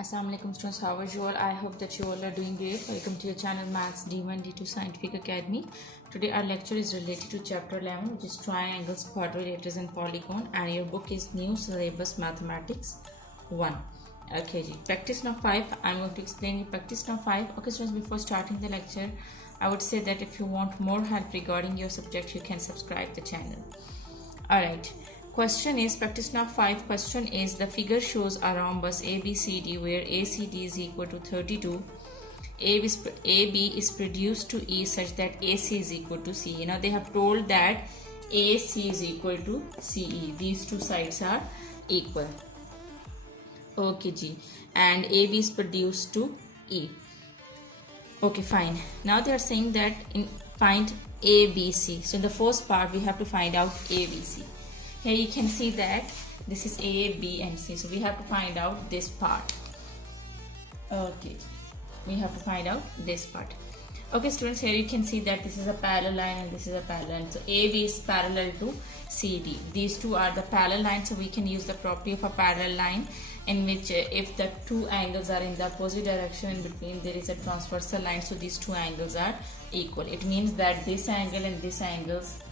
Assalamu alaikum students, how are you all? I hope that you all are doing great. Welcome to your channel Maths D1 D2 Scientific Academy. Today our lecture is related to chapter 11, which is triangles, quadrilaters and polygon, and your book is New Syllabus Mathematics 1. Okay, practice now 5. I'm going to explain you practice now 5. Okay students, before starting the lecture, I would say that if you want more help regarding your subject, you can subscribe the channel. Alright. Question is practice now 5. Question is the figure shows a rhombus ABCD where ACD is equal to 32. AB is produced to E such that AC is equal to CE. Now they have told that AC is equal to CE. These two sides are equal. Okay, G. And AB is produced to E. Okay, fine. Now they are saying that find ABC. So in the first part we have to find out ABC. Here you can see that this is A, B and C. So we have to find out this part. Okay, we have to find out this part. Okay students, here you can see that this is a parallel line and this is a parallel line. So AB is parallel to CD. These two are the parallel lines, so we can use the property of a parallel line in which if the two angles are in the opposite direction, in between there is a transversal line, so these two angles are equal. It means that this angle and this angles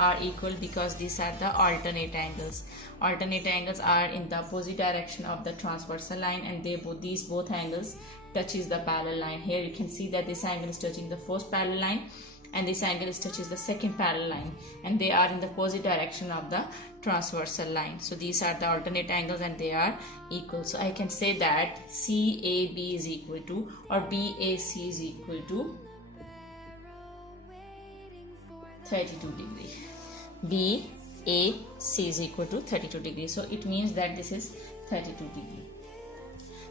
are equal because these are the alternate angles. Alternate angles are in the opposite direction of the transversal line, and these both angles touches the parallel line. Here you can see that this angle is touching the first parallel line and this angle is touches the second parallel line, and they are in the opposite direction of the transversal line. So these are the alternate angles and they are equal. So I can say that CAB is equal to, or BAC is equal to 32 degrees. BAC is equal to 32 degrees. So it means that this is 32 degrees.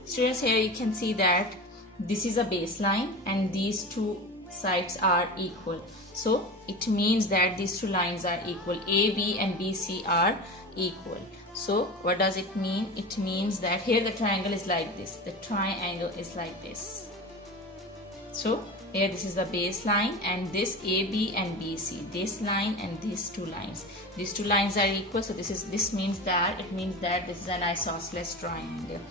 Students, here you can see that this is a baseline and these two sides are equal. So it means that these two lines are equal. AB and BC are equal. So what does it mean? It means that here the triangle is like this. The triangle is like this. So here this is the baseline and this AB and BC, this line and these two lines. These two lines are equal, so this means that this is an isosceles triangle.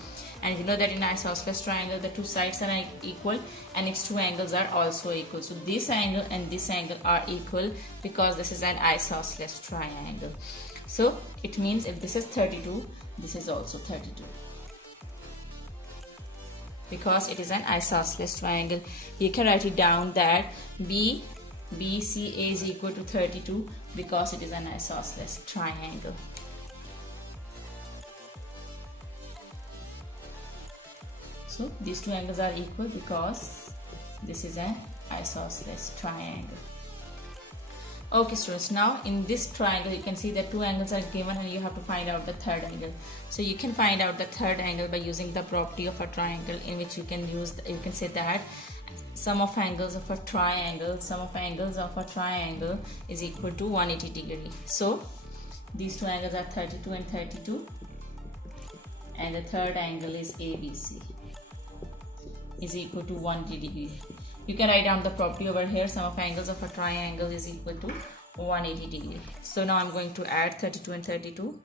And you know that in isosceles triangle the two sides are equal and its two angles are also equal. So this angle and this angle are equal because this is an isosceles triangle. So it means if this is 32, this is also 32. Because it is an isosceles triangle. You can write it down that BCA is equal to 32 because it is an isosceles triangle. So these two angles are equal because this is an isosceles triangle. Okay students, now in this triangle you can see that two angles are given and you have to find out the third angle. So you can find out the third angle by using the property of a triangle, in which you can say that sum of angles of a triangle is equal to 180 degrees. So these two angles are 32 and 32, and the third angle is ABC is equal to 180 degrees. You can write down the property over here. Sum of angles of a triangle is equal to 180 degrees. So now I'm going to add 32 and 32.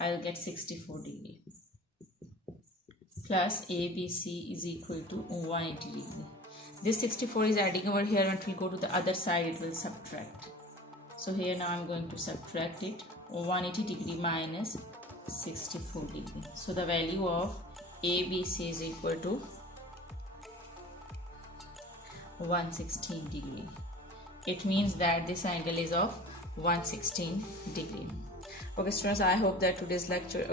I will get 64 degrees. Plus ABC is equal to 180 degrees. This 64 is adding over here, and it will go to the other side, it will subtract. So here now I'm going to subtract it. 180 degree minus 64 degree. So the value of ABC is equal to 116 degree. It means that this angle is of 116 degree. Okay students, I hope that today's lecture,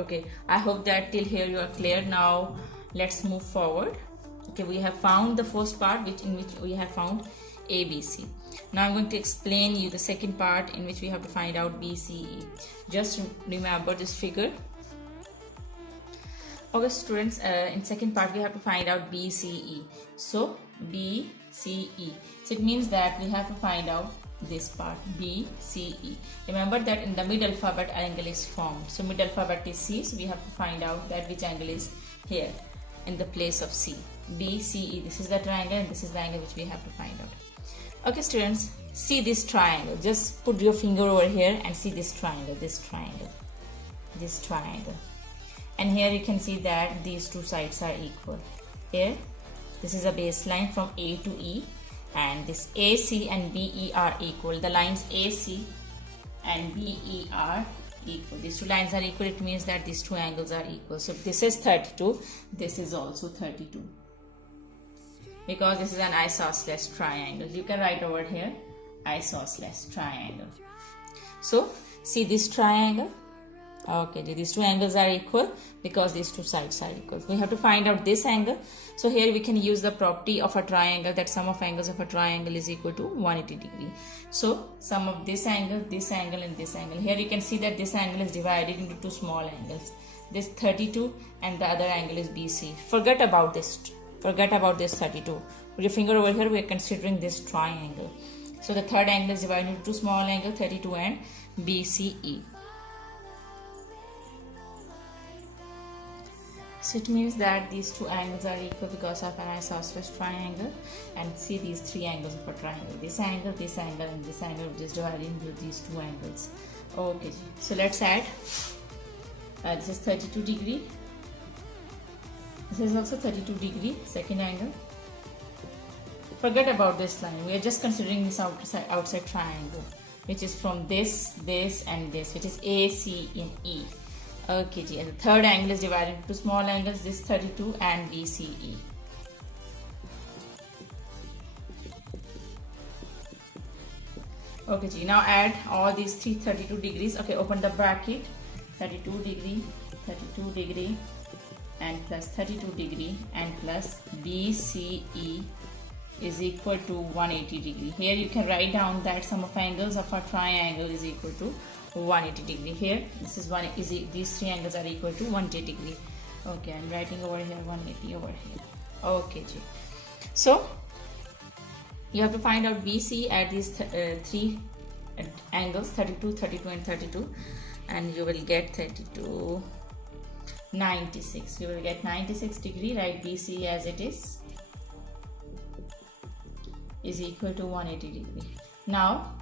I hope that till here you are clear. Now let's move forward. Okay, we have found the first part in which we have found ABC. Now I'm going to explain you the second part in which we have to find out BCE. Just remember this figure. Okay students, in second part we have to find out BCE. So BCE. So it means that we have to find out this part BCE. Remember that in the mid alphabet angle is formed. So mid alphabet is C. So we have to find out that which angle is here in the place of C. BCE. This is the triangle and this is the angle which we have to find out. Okay students, see this triangle. Just put your finger over here and see this triangle, this triangle, this triangle. and here you can see that these two sides are equal. Here this is a baseline from A to E, and this AC and BE are equal. The lines AC and BE are equal. These two lines are equal. It means that these two angles are equal. So this is 32, this is also 32, because this is an isosceles triangle. You can write over here isosceles triangle. So see this triangle. Okay, these two angles are equal because these two sides are equal. We have to find out this angle. So here we can use the property of a triangle, that sum of angles of a triangle is equal to 180 degree. So sum of this angle, and this angle. Here you can see that this angle is divided into two small angles. This 32 and the other angle is BC. Forget about this 32. Put your finger over here, we are considering this triangle. So the third angle is divided into two small angles, 32 and BCE. So it means that these two angles are equal because of an isosceles triangle. And see these three angles of a triangle. This angle, and this angle, which is divided into these two angles. Okay, so let's add. This is 32 degree. This is also 32 degree, second angle. Forget about this line. We are just considering this outside triangle, which is from this, and this, which is AC in E. Okay, and the third angle is divided into small angles, this 32 and BCE. Okay, now add all these 32 degrees. Okay, open the bracket. 32 degree, and plus 32 degree, and plus BCE is equal to 180 degree. Here you can write down that sum of angles of a triangle is equal to 180 degree. Here this is these three angles are equal to 180 degree. Okay, I'm writing over here 180 over here. Okay, so you have to find out BC at these three angles, 32, 32 and 32, and you will get 32, 96. You will get 96 degree. Write BC as it is equal to 180 degree. Now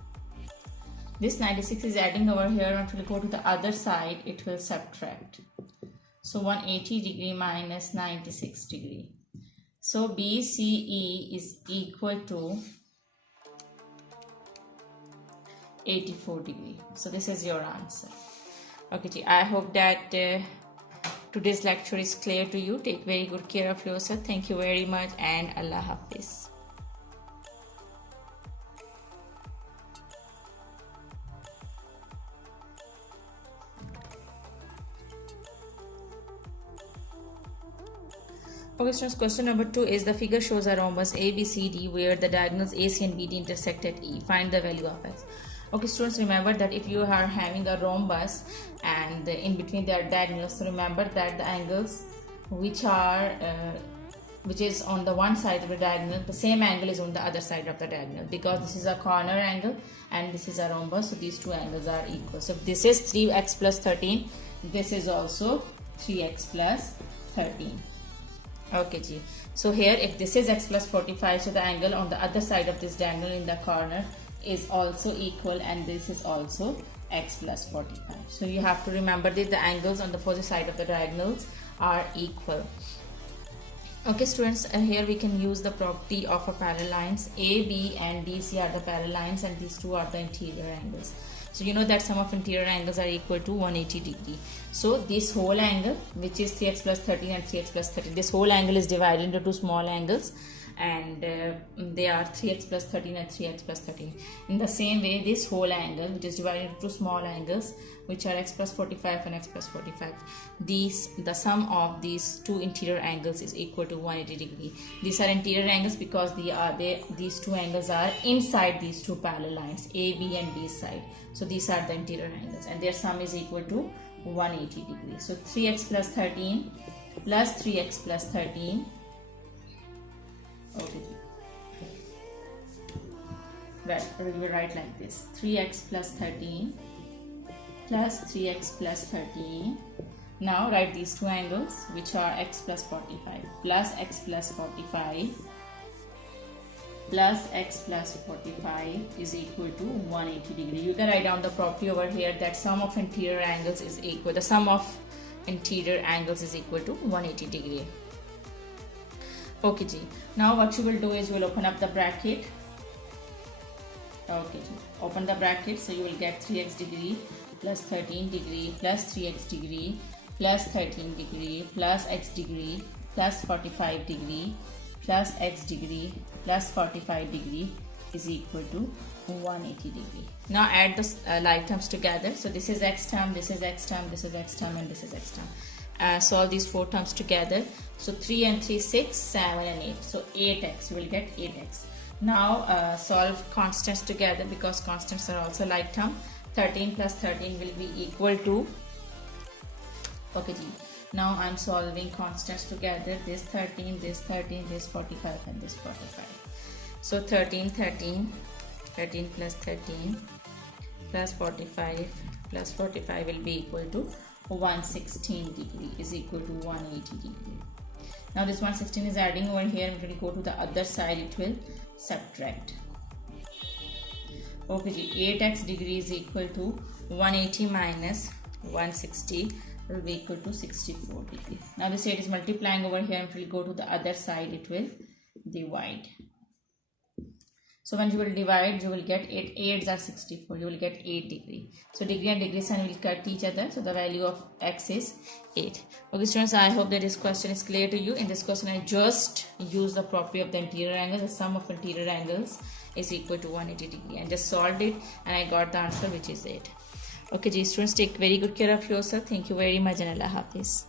this 96 is adding over here. When it will go to the other side, it will subtract. So 180 degree minus 96 degree. So BCE is equal to 84 degree. So this is your answer. Okay, I hope that today's lecture is clear to you. Take very good care of yourself. Thank you very much, and Allah Hafiz. Okay, students, question number 2 is the figure shows a rhombus ABCD where the diagonals AC and BD intersect at E. Find the value of X. Okay, students, remember that if you are having a rhombus and in between their diagonals, so remember that the angles which is on the one side of the diagonal, the same angle is on the other side of the diagonal, because this is a corner angle and this is a rhombus, so these two angles are equal. So if this is 3x plus 13, this is also 3x plus 13. Okay, so here if this is x plus 45, so the angle on the other side of this diagonal in the corner is also equal, and this is also x plus 45. So you have to remember that the angles on the opposite side of the diagonals are equal. Okay, students, here we can use the property of a parallel lines. A, B and DC are the parallel lines, and these two are the interior angles. So you know that sum of interior angles are equal to 180 degree. So this whole angle, which is 3x plus 13 and 3x plus 13, this whole angle is divided into two small angles, and they are 3x plus 13 and 3x plus 13. In the same way, this whole angle, which is divided into two small angles, which are x plus 45 and x plus 45, the sum of these two interior angles is equal to 180 degree. These are interior angles because these two angles are inside these two parallel lines, A, B and B side. So these are the interior angles, and their sum is equal to 180 degrees. So 3x plus 13 plus 3x plus 13. Okay. Right, we will write like this: 3x plus 13 plus 3x plus 13. Now write these two angles, which are x plus 45 plus x plus 45 plus x plus 45 is equal to 180 degree. You can write down the property over here that sum of interior angles is equal. The sum of interior angles is equal to 180 degree. Okay ji. Now what you will do is you will open up the bracket. Okay ji. Open the bracket, so you will get 3x degree plus 13 degree plus 3x degree plus 13 degree plus x degree plus 45 degree plus x degree plus 45 degree is equal to 180 degree. Now add the like terms together. So this is x term, this is x term, this is x term, and this is x term. Solve these 4 terms together. So 3 and 3, 6, 7 and 8. So 8x, you will get 8x. Now solve constants together because constants are also like term. 13 plus 13 will be equal to, okay ji. Now I am solving constants together. This 13, this 13, this 45 and this 45. So 13 plus 13 plus 45 will be equal to 116 degree is equal to 180 degree. Now this 116 is adding over here. When we go to the other side, it will subtract. Okay ji, 8x degree is equal to 180 minus 160 will be equal to 64 degree. Now this 8 is multiplying over here. If we go to the other side, it will divide. So when you will divide, you will get 8. 8s are 64. You will get 8 degree. So degree and degree sign will cut each other. So the value of x is 8. Okay students, I hope that this question is clear to you. In this question, I just use the property of the interior angles. The sum of interior angles is equal to 180 degree. And just solved it and I got the answer, which is 8. Okay, students, take very good care of yourself. Thank you very much and Allah Hafiz.